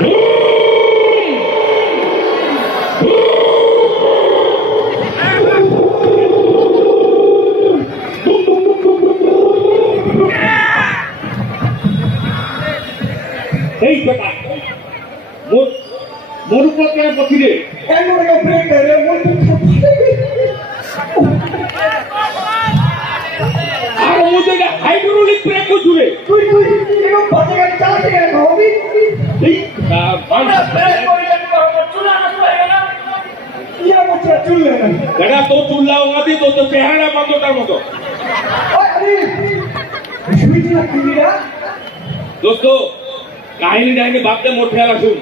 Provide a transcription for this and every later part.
Yeah. শুইছি না কিমিরা দোস্ত মোট শুন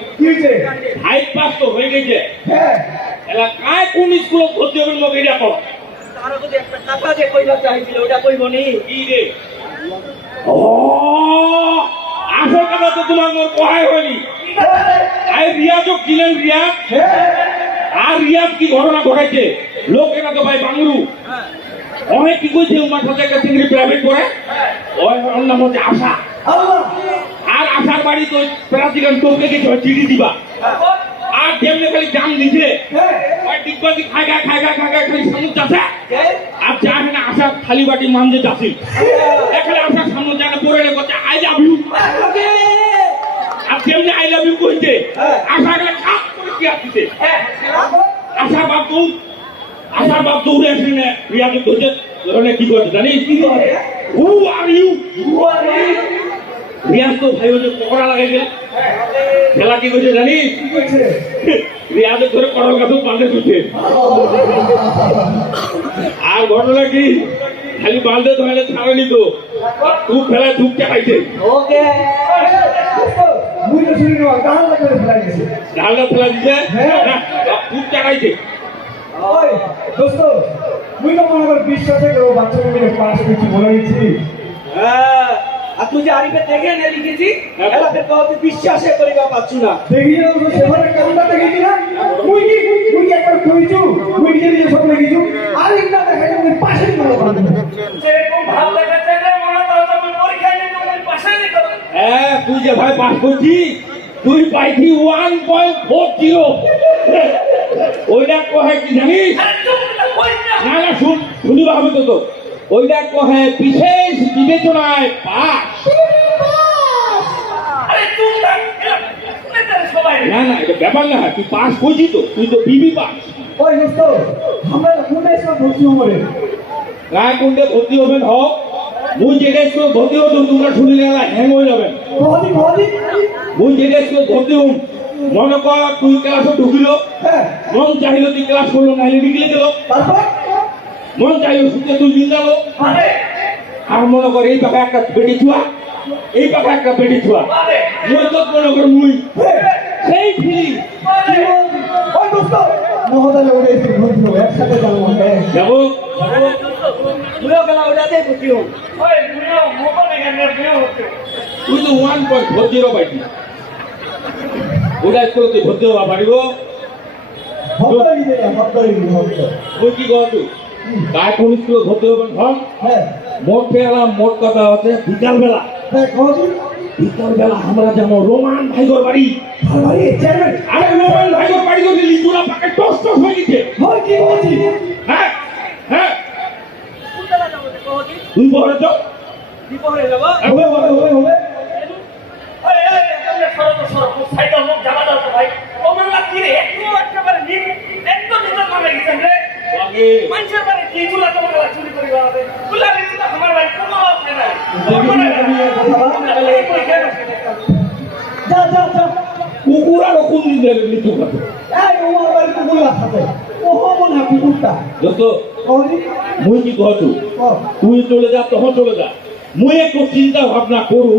পাস তো হয়ে গেছে। হ্যাঁ। এলা কায় কোন স্কুল ভর্তি হবেন মোক এটা কর। তারও যদি একটা কথা যে কইবা চাইছিল ওটা কইব নি? কি রে? ও আসল কথা তো তোমার মোর কহাই হয়নি। আই হ্যাঁ। আর রিয়াজ কি ঘটনা ঘটাইছে লোকেরা তো ভাই বাংলু অনেক কি কইছে? উমার সাথে একটা চিংড়ি প্রাইভেট করে ওই ওর নাম হচ্ছে আশা। আল্লাহ। আর আশার বাড়ি তো প্রাচীন টোপকে গেছে ওই চিঠি দিবা। আর যেমনি খালি জাম দিছে হ্যাঁ। ওই ডিগবাজি খাই খাই খাই খাই খাই খাই খালি সামনে যাচ্ছে? আর যা না আশা খালি বাটি মানজে যাচ্ছি। এখানে আশা সামনে জানা পড়ে রে করছে আই লাভ ইউ। আর যেমনি আই লাভ ইউ কইছে হ্যাঁ। আশা খাপ করে কি আসছে হ্যাঁ, আশার বাপ তো আশার বাপ দৌড়ে আসে না। রিয়াকে ধরছে। ধরনে কি করছে জানিস? কি করে হু আর ইউ রিয়াজ তো ভাই হচ্ছে পকড়া লাগাই গেল খেলা কি করছে জানিস? কি করছে? রিয়াজে ধরে কড়ল গাছ বাঁধে আর ঘটনা কি? খালি বাঁধে ধরে ছাড়েনি তো। ধূপ ফেলায় ধূপ চাকাইছে ওকে। তো ঢালটা ফেলা দিছে ধূপ চাকাইছে ওই দোস্ত মুই তো মনে কর বিশ্বাসে করো বাচ্চাকে মিলে পাশ কিছু বলে দিচ্ছি। হ্যাঁ আর তুই যে আরিফে দেখে নে লিখেছি হ্যাঁ। এলাকে কহতে বিশ্বাসে করিবা পাচ্ছু না। দেখি না তো সেখানে কাজটা দেখেছি না। মুই কি মুই কি একবার কইছু মুই নিজে নিজে সব লিখিছু আর ইন্না দেখাই মুই পাশে করে। বাঁধব সেরকম ভালো লাগাচ্ছে রে মনে তো তুমি পরীক্ষা নিয়ে তুমি পাশে নি করো হ্যাঁ তুই যে ভাই পাস করছি তুই পাইছি ওয়ান পয়েন্ট ফোর জিরো ওইটা কহে কি জানিস? না না শুন শুনিবা হবে তো ওইটা কহে বিশেষ বিবেচনায় পাস। না না না এটা ব্যাপার না তুই পাস করছি তো তুই তো বিবি পাস। ওই দোস্ত আমরা কোন এসে ভর্তি কোনটা হবেন হোক। মুই যেটা ভর্তি হতো তোমরা শুনিলে হ্যাং হয়ে যাবেন মুই যেটা ভর্তি মনে কর তুই ক্লাসে ঢুকিল। হ্যাঁ। মন চাইল তুই ক্লাস করল নাইলে নিকলে গেল মন চাইল শুতে তুই নিন্দালো আরে আর মনে কর এই পাখা একটা বেটি ছুয়া। এই পাখা একটা বেটি ছুয়া। আরে মুই তো মনে? কর মুই সেই ফিলিং মহোদয় এসে ভর্তি একসাথে যাব হ্যাঁ। যাব? গেলা ওটাতে ওই মোবাইলে হচ্ছে। তুই তো ওয়ান পয়েন্ট ফোর জিরো পাইছি দিতে ভক্ত। তুই কি কহ তুই? গায়ে কোন স্কুলে ভর্তি হবেন হ্যাঁ। মোট পেলাম মোট কথা হচ্ছে বিকালবেলা। হ্যাঁ কহদি বিকালবেলা আমরা যাব রোমান ভাইগর বাড়ি। চেয়ারম্যান আরে রোমান ভাইগর বাড়ি যদি লিচুরা পাকে টস টস হয়ে গেছে। কি বলছি হ্যাঁ হ্যাঁ। তুই তো। যাব? হবে হবে হবে। সরো তো সরো সাইডা মুখ জামা দাও তো ভাই ওমন লাগি রে একটু একেবারে নিম একদম নিতে মানে গেছেন রে। মানুষের বাড়ি কি গুলা তোমার গলা চুরি করি বাবা গুলা দিছিল আমার ভাই। কোনো আছে না যা যা যা। কুকুর আর কোন দিন দেবে লিচু খাবে। এই ও আমার কুকুর আছে ও হব না কুকুরটা। যত কহদি মুই কি কহ তুই চলে যা তখন চলে যা। মুই একটু চিন্তা ভাবনা করু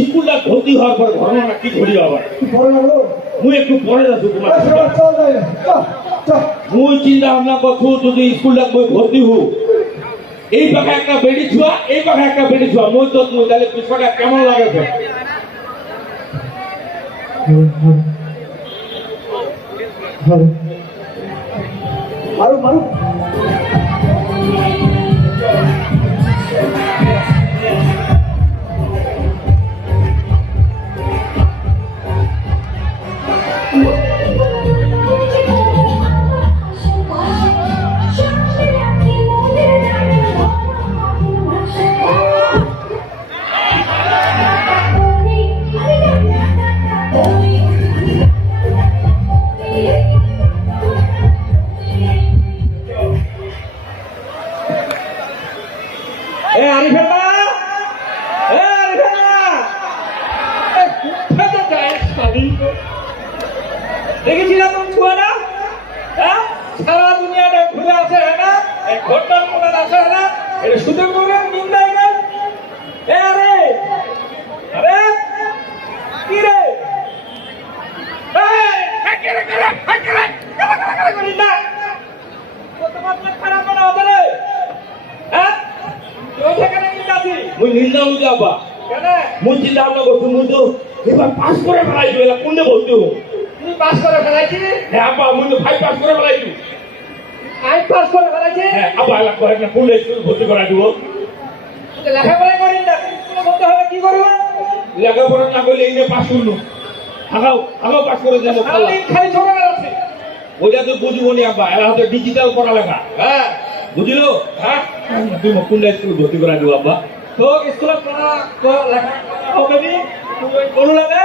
স্কুলটা ভর্তি হওয়ার পর ঘটনা কি ঘড়ি আবার? মুই একটু পরে যাচ্ছি চল মুই চিন্তা ভাবনা করছু যদি স্কুলটা মই ভর্তি হু এই পাখা একটা বেডি ছুয়া এই পাখা একটা বেডি ছুয়া। মই তো মুই তাহলে পিছটা কেমন লাগে ফের? মারু ভোটার প্রধান আসে না এটা শুধু করবেন নিন্দায় গেল এ আরে আরে কি রে? মুই নিন্দা মুই যাবা মুই চিন্তা ভাবনা করছি মুই তো এবার পাস করে ফেলাইছো এলা কোনে বলতো তুমি পাস করে ফেলাইছি হ্যাঁ বা মুই তো ফাইভ পাস হ্যাঁ না কোন স্কুল ভর্তি করা দিব। লেখাপড়া করেন না স্কুলে বলতে হবে কি করবে? লেখাপড়া না করলে এই পাস করল আগাও আগাও পাস করে যাব খালি খালি আছে। ওইটা তো বুঝব নি আব্বা এরা হয়তো ডিজিটাল পড়ালেখা। হ্যাঁ। বুঝলো? হ্যাঁ। তুই কোন স্কুল ভর্তি করা দিব আব্বা। তো স্কুলে পড়া লেখা হবে নি? তুই গরু লাগে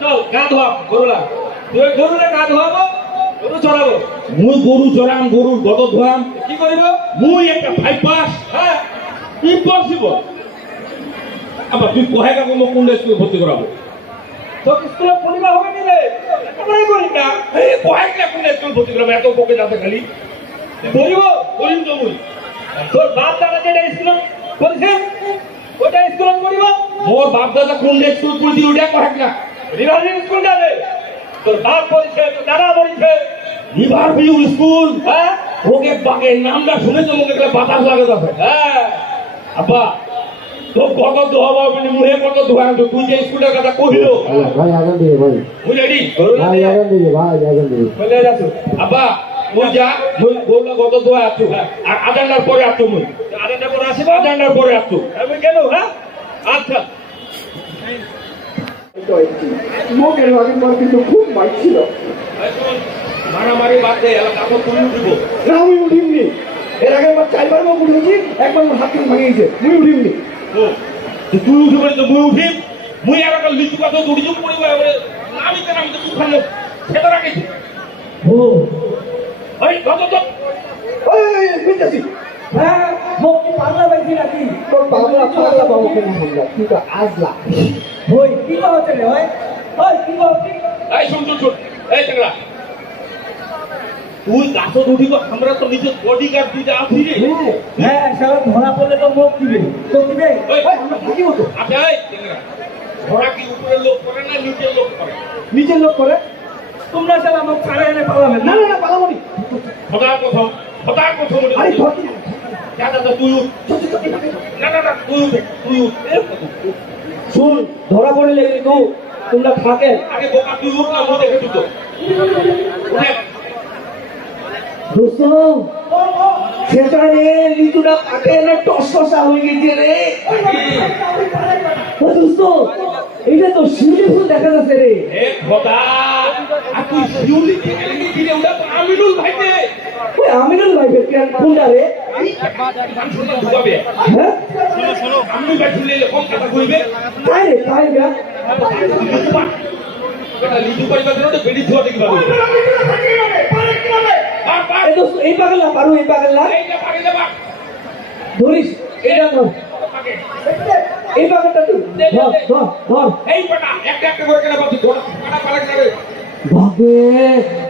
চল গা ধোয়া গরু লাগ তুই গরু গা ধোয়াবো। গরু চড়াবো। মুই গরু চড়াম গরুর গত ধোয়াম কি করিব? মুই একটা ফাইভ পাস হ্যাঁ। ইম্পসিবল। আবার তুই কহে কাকু মোক কোন স্কুল ভর্তি করাবো? তো স্কুলে পড়িবা হবে নি রে? লেখাপড়াই করি না এই কহে না কোন স্কুল ভর্তি করাবো? এত বকে যাতে খালি। পড়িব? করিম তো মুই। তোর বাপ দাদা যেটা স্কুলে পড়ছে ওটা স্কুলে পড়িব? মোর বাপ দাদা কোন স্কুল পড়ছি ওটা কহে না রিভার্সিং স্কুল যাবে তোর বাপ পড়ছে তোর দাদা পড়ছে রিভার ভিউ স্কুল। হ্যাঁ? ওকে বাগে নামটা শুনেছো? মুখে গেলে বাতাস লাগে যাবে হ্যাঁ। আব্বা তো কত দোয়াবো মানে মুহে কত দোয়া তুই যে স্কুলের কথা কহিলো। ভাই আগান দিয়ে ভাই। রেডি? ভাই আগান দিয়ে ভাই আগান দিয়ে। বলে যাচ্ছ আব্বা মুই যা মুই বলল কত দোয়া আছো। আর আদান্ডার পরে আছো মুই। আরেকটা পরে আসিব? আদান্ডার পরে আছো আমি গেল হ্যাঁ? আচ্ছা। মুখের আগে পর কিন্তু খুব বাইক ছিল। মারামারি বাদ এলাকা পুলিশ উঠিব। না আমি উঠিমনি এর আগে আমার চারবার মুখ উঠেছি একবার আমার হাত ভাঙে গেছে মুই উঠিমনি তো তুই উঠিব তো মুই উঠিম মুই আর একটা লিচু কথা দড়ি পড়িব এবারে আমি তো সেটা রাখিছি ও। ওই কত তো ওই বুঝতেছি। হ্যাঁ এই শুন শুন শুন। এই টেংরা তুই গাছত উঠিব আমরা তো নিজের বডি গার্ড দুইটা আছি রে। হ্যাঁ সারা ধরা পড়লে তো মুখ দিবে। তো দিবে? ওই ওই, আমরা থাকিব তো আচ্ছা এই টেংরা ঘোড়া কি উপরের লোক করে না নিচের লোক করে? নিচের লোক করে? তোমরা সব আমার ছাড়া এনে পালাবে না। না না পালাবো নি। প্রথম সদার প্রথম আরে ধরতি না। যা যা যা, তুই না না না তুই তুই শুন ধরা পড়লে কিন্তু তোমরা থাকেন আগে বোকা তুই উঠ না তো। টসটসা হয়ে গেছে রে। ও দোস্ত এইটা তো শিউলি ফুল দেখা যাচ্ছে রে। এ খোদা আর তুই শিউলি আমিনুল রে ওই আমিনুল ভাই বেটিয়ান কোনটা রে? হ্যাঁ? কইবে তাই রে তাই গা এই পাগলা পারু এই পাগলা। ধরিস এটা ধর। এই পাগলটা তুই ধর ধর ধর। এই পাটা একটা একটা করে কেন বাবু ধোয়া পাটা পালা করে বাপরে!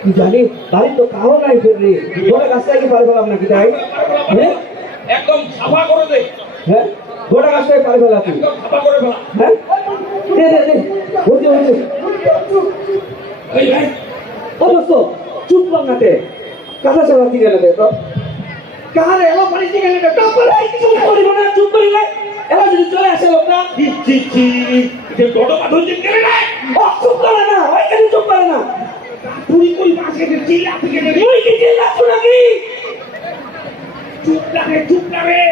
তুই জানি বাড়ি তো কারও নাই ফের রে ধরে গাছটাকে পারে ফেলাম নাকি তাই? হ্যাঁ? একদম সাফা করে দে। হ্যাঁ? ধরে গাছটাকে পারে ফেলা তুই। সাফা করে ফেলা। হ্যাঁ? দে দে দে। হইছে হইছে এই ভাই। ও দোস্ত চুপ বাংলাতে কাঁথা চালা দিকে না তো কারে এলো দিকে না তো? পরে চুপ করিব না চুপ করি না। এলা যদি চলে আসে লোকটা। চি চি চি যে বড় বাদল যে কেন না ও চুপ করে না ওই কেন চুপ করে না? পুরি কই মাসে চিল্লা থেকে রে ওই কি চিল্লাচ্ছ নাকি? চুপ লাগে চুপ লাগে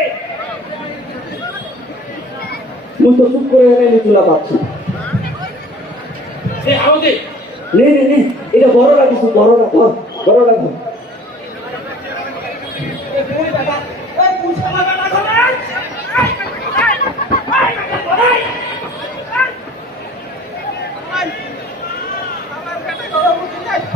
তুই তো চুপ করে এনে নিতুলা পাচ্ছি এ আও নে নে নে এটা বড় রাখিস বড় রাখ বড় রাখ।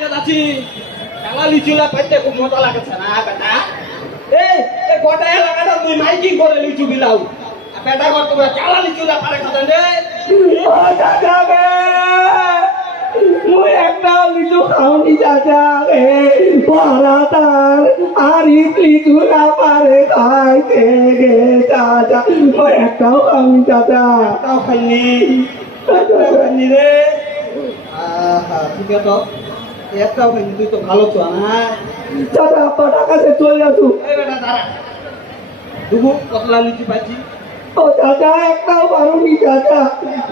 চালা লিচুলা পাইতে খুব মজা লাগছে না বেটা? এই গোটা এলাকাটা তুই মাইকিং করে লিচু বিলাও বেটা কর তোমরা চালা লিচুলা পারে খাতেন রে মুই একটা লিচু খাওনি চাচা। বে পড়া তার আর লিচু না পারে খাইতে গে চাচা। মুই একটাও খাওনি চাচা। খাইনি। খাইনি রে। আহা ঠিক আছে। একটাও খাইনি তুই তো ভালো তো না চাচা আপা ডাকাতে চলে আসু দুবু কতলা লিচু পাইছি? ও চাচা একটাও পারুনি চাচা।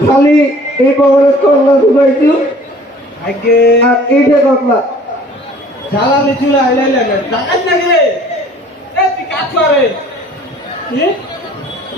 খালি এই কবরেজ করলা ঢুকাইছু। আগে আর এইটা করলা চালা লিচুলা আইলাই লাগে নাকি রে? এই তুই কাজ করে। কি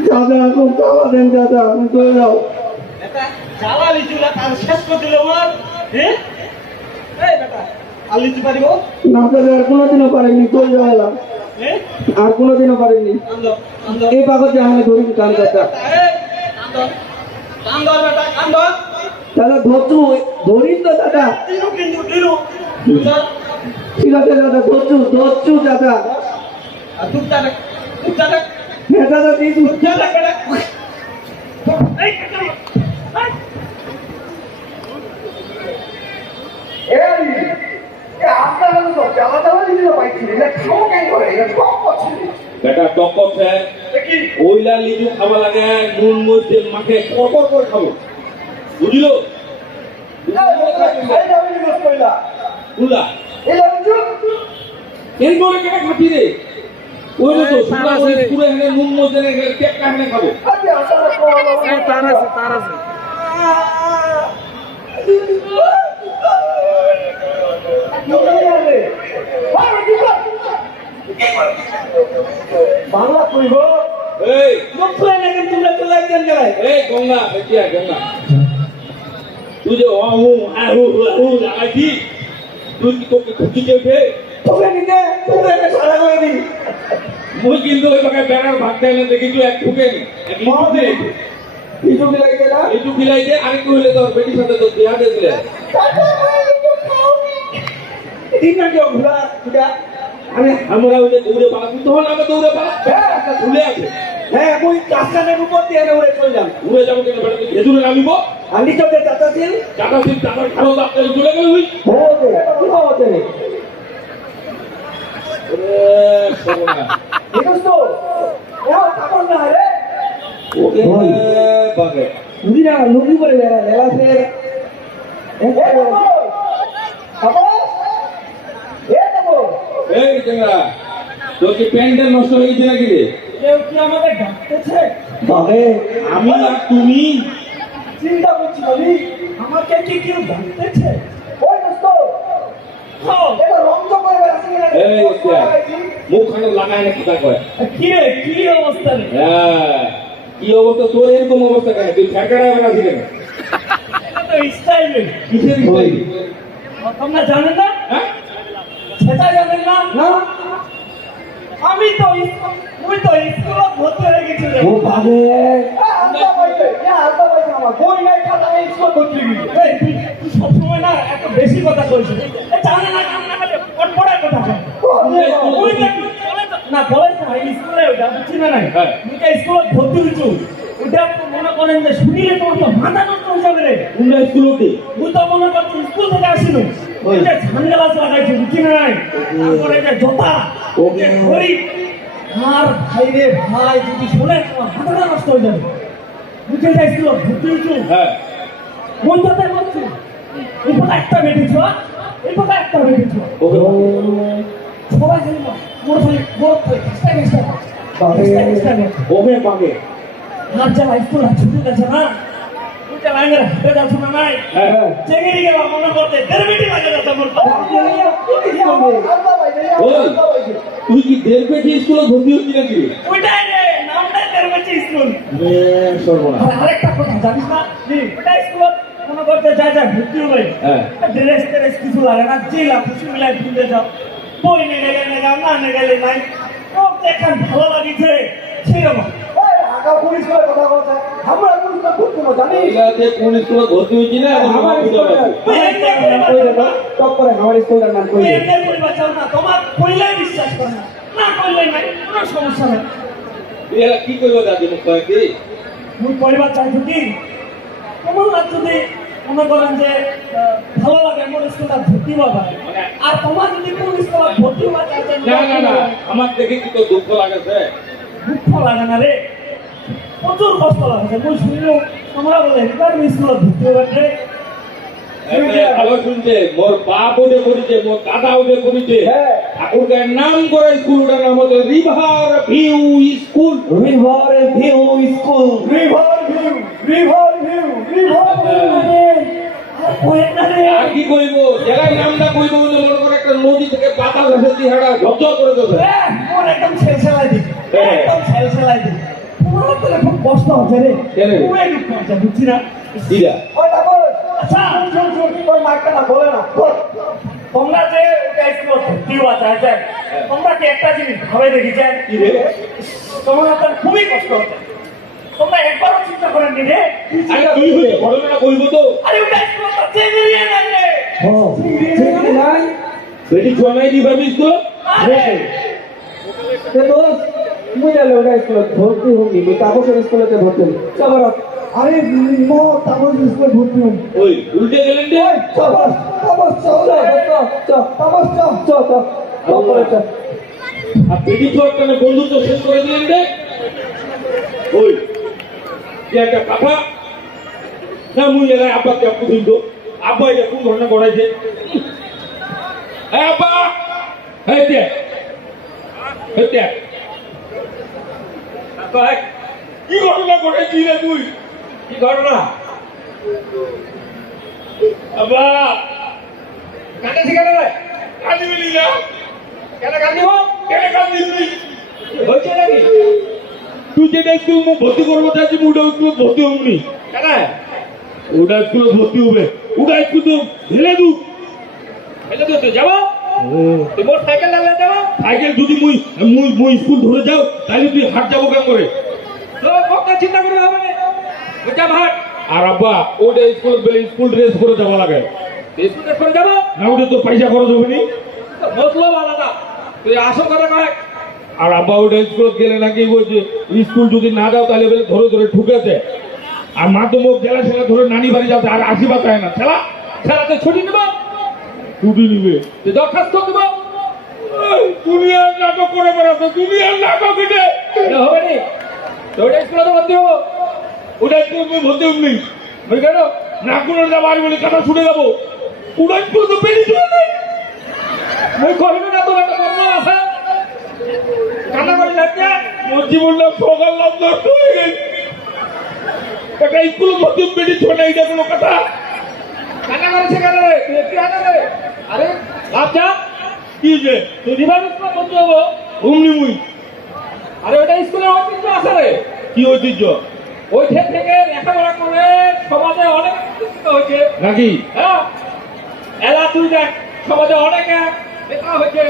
চাচা খুব খাওয়া দেন চাচা আমি চলে যাও? এটা জ্বালা লিচুলা তার শেষ করে দিল ওর হ্যাঁ আর লিচু পারিব না আর কোনোদিনও পারেননি চলে যাওয়া এলাম হ্যাঁ আর কোনোদিনও কান্দ এই পাগতে আমি ধরি কান কান্দ চাচা ধরছু ধরিস তো দিনু ঠিক আছে চাচা ধরছু ধরছু চাচা আর তুই যাবে তুই যাবে হ্যাঁ চাচা দিছু যাবে বেটা এই কাকা এই বেটা টক করছে ওইলা লিচু খাওয়া লাগে নুন মরিচের মাখে কর করে খাব। বুঝলো? বুঝলা? এই করে কেটে খাবি রে? ওই তো সুন্দর করে পুরো এখানে নুন মরিচের কেক কাটলে খাব। বাংলা কইব এই। মুখ খুলে নাকি তোমরা চলে একজন গেলাই এই গঙ্গা বেটিয়া গঙ্গা? তুই যে অহু আহু আহু লাগাইছি তুই কি তোকে খুশি উঠে তোকে নিতে তোকে সারা করে দিই। মুই কিন্তু ওই বাকে বেড়ার ভাগ দেয় না দেখি তুই এক ঠুকে এক লিচু দিলে কিছু কি লাগবে না? দে আরেকটু হইলে তোর বেটির সাথে তোর বিয়া দিয়ে দিলে? দিন না। কেউ ঘুরা ঘুরা। আরে আমরা ওই দৌড়ে পালা তুই তখন আমি দৌড়ে পালা। একটা ঝুলে আছে। হ্যাঁ ওই কাস্টানের উপর দিয়ে আমি উড়ে চলে যাম উড়ে যাব কেন বেটা? তুই ভেজুরে নামিব আর নিচতে চাচা ছিল টাকা তুই টাকার খারো দাপ চলে গেল তুই। হতে রে ওরে সর্বনা দেখছ তো ও কাপড় না রে ওকে বাগে নদী না নদী করে বেড়া তোর কি রে কেউ আমাকে ডাকতেছে বাবে আমি আর তুমি চিন্তা করছি আমি আমাকে কি কেউ ডাকতেছে ওই দোস্ত এটা রঙ্গ করে বেড়াচ্ছি না এই ওস্তাদ মুখ লাগায় না কথা কয়? কি রে কি অবস্থা রে? হ্যাঁ কি অবস্থা? তোর এরকম অবস্থা কেন? তুই ফ্যাকারায় বেড়াচ্ছি কেন? তো স্টাইল কিসের স্টাইল তোমরা জানেন না? হ্যাঁ? সেটা জানেন না? না? আমি তো মুই তো স্কুলে ভর্তি হয়ে গেছি। ও ভাবে আলতা পাইছে, এ আলতা পাইছে আমার। বই নাই, খাতা নাই, স্কুলে ভর্তি হয়ে গেছি। এই, তুই সবসময় না এত বেশি কথা কইছিস। এ, জানে না, জানে না, কথা কয়। না, স্কুলে ওইটা, বুঝছি না নাই? হ্যাঁ। স্কুলে ভর্তি হইছু। ওইটা মনে করেন যে শুনিলে তোমার তো মাথা নষ্ট হয়ে যাবে রে। তোমরা স্কুলতে মুই তো মনে করছি স্কুল থেকে আসিল ওই। যে লাগাইছে বুঝছি না নাই? তারপরে যে জোতা ওকে। ঘড়ি আর ভাই রে ভাই যদি শুনে তোমার মাথাটা নষ্ট হয়ে যাবে। বুঝে যাইছিল ভর্তি হইছু হ্যাঁ। কোন কথায় বলছি এই কথা একটা বেটিছ এই কথা একটা বেটিছ সবাই খালি মোর খালি মোর খালি চেষ্টা চেষ্টা বাবারে। চেষ্টা ওকে পাকে হাত চালা স্কুল ছুটি গেছে না তুই চালা হাতে যাচ্ছ না নাই। হ্যাঁ চেঙ্গিরি গেলা মনে করতে দেড় মিনিট লাগে যাচ্ছে মোর ওই তুই কি দেড় পেটি স্কুলে ভর্তি হচ্ছি নাকি? ওইটাই রে নামটাই দেড় স্কুল। সর্বনাশ। আরেকটা কথা জানিস না? ওটা স্কুল মনে করতে যা যা ভর্তি হবে। হ্যাঁ। ড্রেস ট্রেস কিছু লাগে না যে লাভ খুশি মিলাই কিনতে যাও। বই নিয়ে যাও না নিয়ে গেলে নাই ও দেখান ভালো লাগিছে সেরকম কি করবে দাদি মুখ কয়েকটি মুই পরিবার চাইছো কি? তোমার যদি মনে করেন যে ভালো লাগে এমন স্কুলটা ভর্তি হওয়া মানে- আর তোমার যদি কোন স্কুলে ভর্তি হওয়া চাইছেন না না না আমার দেখে কি তো দুঃখ লাগেছে? দুঃখ লাগে না রে। প্রচুর কষ্ট লাগছে। মুই শুনলেও তোমরা বলে একবার স্কুলে ভর্তি ভালো শুনছে মোর বাপ ওটে করিছে মোর দাদা ওটে করিছে। ঠাকুরকে নাম করে স্কুলটার নাম হচ্ছে river view school. River view school. River view river view river কয়েক না রে আর কি কইব? জেলার নামটা কইব বলে মনে করে একটা নদী থেকে পাতা ভেসে দিয়ে হাঁটা ঝরঝর করে দেবে মোর একদম ছেলছেলাই দিই হ্যাঁ। একদম ছেলছেলাই দিই তোমার তো খুব কষ্ট হচ্ছে রে। কেন রে? খুবই বুঝছি না? দিদা আচ্ছা শুন শুন তোর মার্কটা না বলে না বল। তোমরা যে ওটা স্কুল ভর্তি হওয়া তোমরা কি একটা জিনিস ভাবে দেখেছেন কি রে? তোমার তো খুবই কষ্ট হচ্ছে। তোমরা একবারও চিন্তা করেন নি রে? আরে তুই হইছে ঘটনাটা কইব তো। আরে ওটা তো হ্যাঁ বেটি ভিউ স্কুল আরে তে দোস্ত ওটা স্কুলে ভর্তি হবি মুই তাপসের স্কুলেতে ভর্তি হবি চল আরে মো তাপস স্কুলে ভর্তি হবি ওই উল্টে গেলেন রে তাপস তাপস চল তাপস চল চল চল চল আর বেটি বন্ধুত্ব শেষ করে রে ওই একটা কথা না মুই এলাই আব্বাকে আপু কিন্তু আব্বা এটা কোন ঘটনা ঘটাইছে আব্বা! কি ঘটনা ঘটাইছি রে তুই? কি ঘটনা? আব্বা! কাটাছি কেন রে? কাঁদিবি না কেন কাঁদিব কেন কাঁদিবি হয়েছে নাকি? তুই যেটা স্কুল মু ভর্তি করব চাইছি ওটা স্কুল ভর্তি হবনি কেন ওটা স্কুল ভর্তি হবে। স্কুল তো ঢেলে দু। ঢেলে দু তো যাব। তুই মোর সাইকেল লাগলে যাব। সাইকেল যদি মুই মুই মুই স্কুল ধরে যাও তাহলে তুই হাট যাব কেমন করে? তো চিন্তা করে হবে না। হাট আর আব্বা ওটা স্কুল বেলে স্কুল ড্রেস করে যাওয়া লাগে। স্কুল ড্রেস করে যাব? না ওটা তোর পয়সা খরচ হবে নি। মতলব আলাদা। তুই আসল কথা কয়। আর আব্বা ওটা স্কুল গেলে নাকি বলছে স্কুল যদি না যাও তাহলে বলে ধরে ধরে ঠুকেছে আর মা তো মুখ গেলা ছেলে ধরে নানি বাড়ি যাতে আর আশীর্বাদ পায় না। ছেলা ছেলাতে ছুটি নেব? ছুটি নিবে। দরখাস্ত দেবো? দুনিয়ার নাটক করে দুনিয়ার নাটক এটা। হবে নি? তো ওটা স্কুলে তো ভর্তি হব। ওটা স্কুল তুমি ভর্তি হবনি বুঝলি কেন? নাগপুর যাবার বলে কথা শুনে যাব। ওটা স্কুল তো বেরিয়ে চলে মই করবি না তোর একটা প্রবলেম আছে। কান্না করে যাচ্ছে মোর জীবনটা সকাল হয়ে গেছে। একটা স্কুল ভর্তি বেটি ছোট এইটা কোনো কথা? কান্না করেছে কেন রে? তুই একটু আনা রে। আরে যা। কি যে? তুই রিভার স্কুল ভর্তি হব। অমনি মুই। আরে ওটা স্কুলের ঐতিহ্য আছে রে। কি ঐতিহ্য? ওই থেকে লেখাপড়া করে সমাজে অনেক শিক্ষিত হয়েছে। নাকি? হ্যাঁ। এলা তুই দেখ সমাজে অনেকে নেতা হয়েছে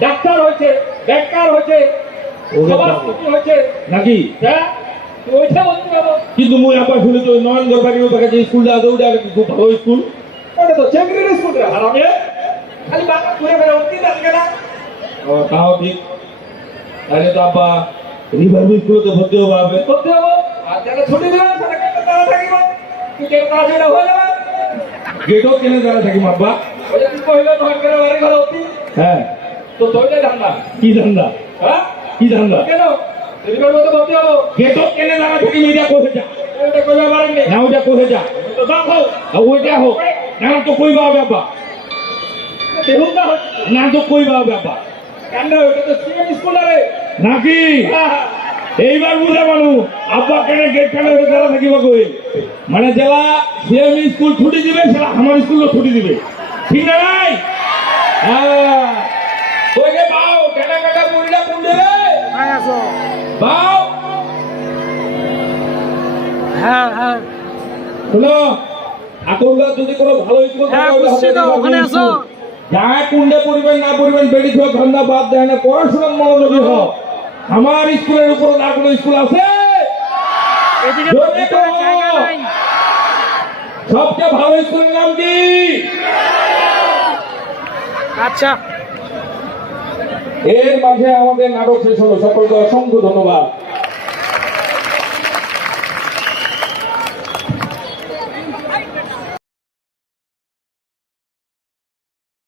ডাক্তার হয়েছে ব্যাংকার হয়েছে ওরে হয়েছে। নাকি? হ্যাঁ। ওইটা বলতে পারব কিন্তু মুই আবার ওই নরেন্দ্র বাড়ির ওই পাশে যে স্কুলটা আছে ওটা খুব ভালো স্কুল। ওটা তো চেঙ্গির স্কুল রে। হারামে খালি বাবা ঘুরে বেড়া উঠতে থাকে না। ও, তাও ঠিক। তাহলে তো আব্বা রিভার স্কুলে ভর্তি হবে হবে করতে হব। আর যারা ছুটি দেবে তারা কেটে তারা থাকিব। তুই যে কাজ এটা হয়ে যাবে। গেটও কেনে দাঁড়া থাকি আব্বা? ওই যে কহিলে ধর করে বাড়ি ঘর অতি হ্যাঁ। তো তোইলে ধান্দা। কি ধান্দা? হ্যাঁ? কি ধান্দা? কেন? রিবার মধ্যে ভর্তি হব। গেটও কেনে দাঁড়া থাকি এটা কোথে যা। এটা কইবা পারেন না ওটা কোথে যা। তো দেখো আর ওইটা হোক না তো কইবা হবে আব্বা না। তো কইবা হবে কেন? ওটা তো সিএম স্কুল নাকি? হ্যাঁ এইবার বুঝা মানু আব্বা কেন গেট কেন দাঁড়া থাকিব কই? মানে যারা সিএম স্কুল ছুটি দিবে সেটা আমার স্কুলও ছুটি দিবে। ঠিক না নাই হ্যাঁ। বাও হ্যাঁ হ্যাঁ। শোনো এখনকার যদি কোনো ভালো স্কুল হ্যাঁ, ওখানে স্কুল। আছো। যা কুন্ডে পড়বেন না পড়বেন বেড়ি থেকে ঠান্ডা বাদ দেয় না পড়াশোনার মনোযোগী হ আমার স্কুলের উপরে না কোনো স্কুল আছে? সবচেয়ে ভালো স্কুলের নাম কি? আচ্ছা। এর মাঝে আমাদের নাটক শেষ হলো। সকলকে অসংখ্য ধন্যবাদ।